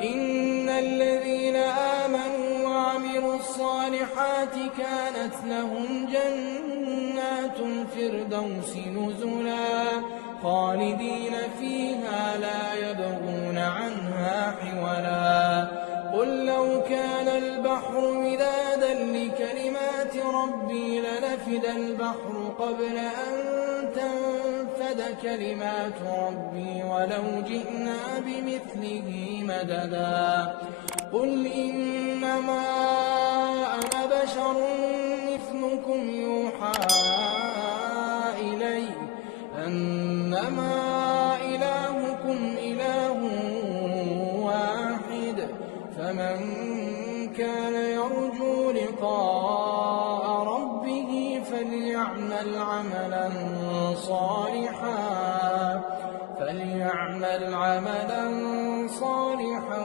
إن الذين آمنوا وعملوا الصالحات كانت لهم جنات الفردوس نزلا خالدين فيها لا يبغون عنها حولا قل لو كان البحر مدادا لكلمات ربي لنفد البحر قبل أن تنفد كلمات ربي ولو جئنا بمثله مددا قل إنما أنا بشر مثلكم يوحى إلي أنما